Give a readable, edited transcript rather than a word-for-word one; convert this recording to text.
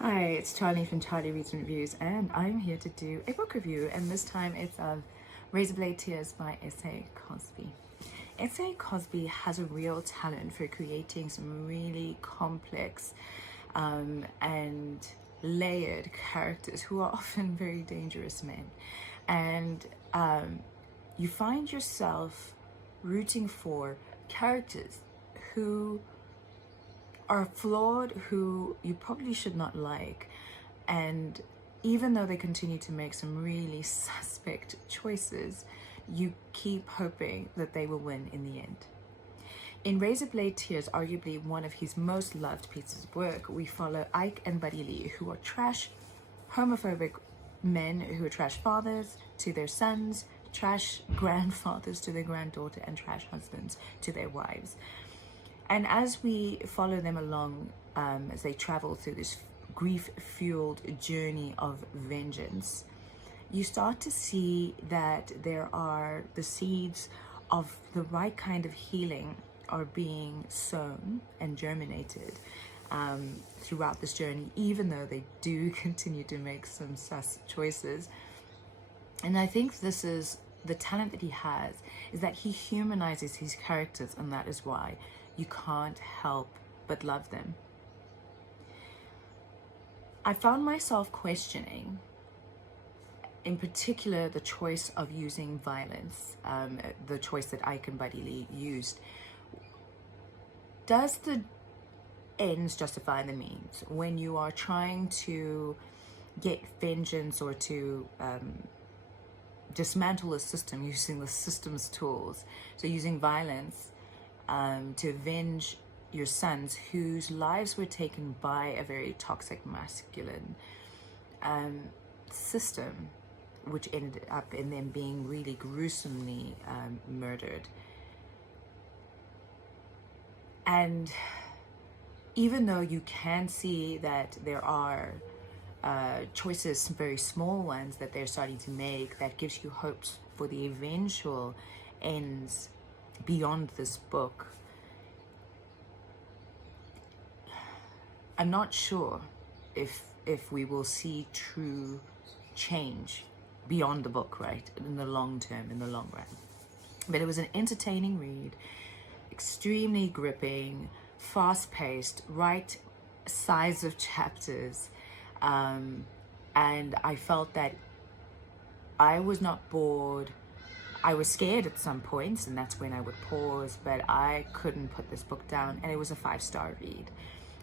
Hi, it's Charlie from Charlie Reads and Reviews, and I'm here to do a book review, and this time it's of Razorblade Tears by S.A. Cosby. S.A. Cosby has a real talent for creating some really complex and layered characters who are often very dangerous men. And you find yourself rooting for characters who are flawed, who you probably should not like, and even though they continue to make some really suspect choices, you keep hoping that they will win in the end. In Razorblade Tears, arguably one of his most loved pieces of work, we follow Ike and Buddy Lee, who are trash, homophobic men who are trash fathers to their sons, trash grandfathers to their granddaughter, and trash husbands to their wives. And as we follow them along, as they travel through this grief-fueled journey of vengeance, you start to see that there are the seeds of the right kind of healing are being sown and germinated throughout this journey, even though they do continue to make some sus choices. And I think this is the talent that he has, is that he humanizes his characters, and that is why you can't help but love them. I found myself questioning, in particular, the choice of using violence, the choice that Ike and Buddy Lee used. Does the ends justify the means? When you are trying to get vengeance or to dismantle a system using the system's tools, so using violence to avenge your sons whose lives were taken by a very toxic masculine system, which ended up in them being really gruesomely murdered. And even though you can see that there are choices, some very small ones that they're starting to make, that gives you hopes for the eventual ends beyond this book, I'm not sure if we will see true change beyond the book, right, in the long term, in the long run. But it was an entertaining read, extremely gripping, fast-paced, right size of chapters, and I felt that I was not bored. I was scared at some points, and that's when I would pause, but I couldn't put this book down, and it was a 5-star read.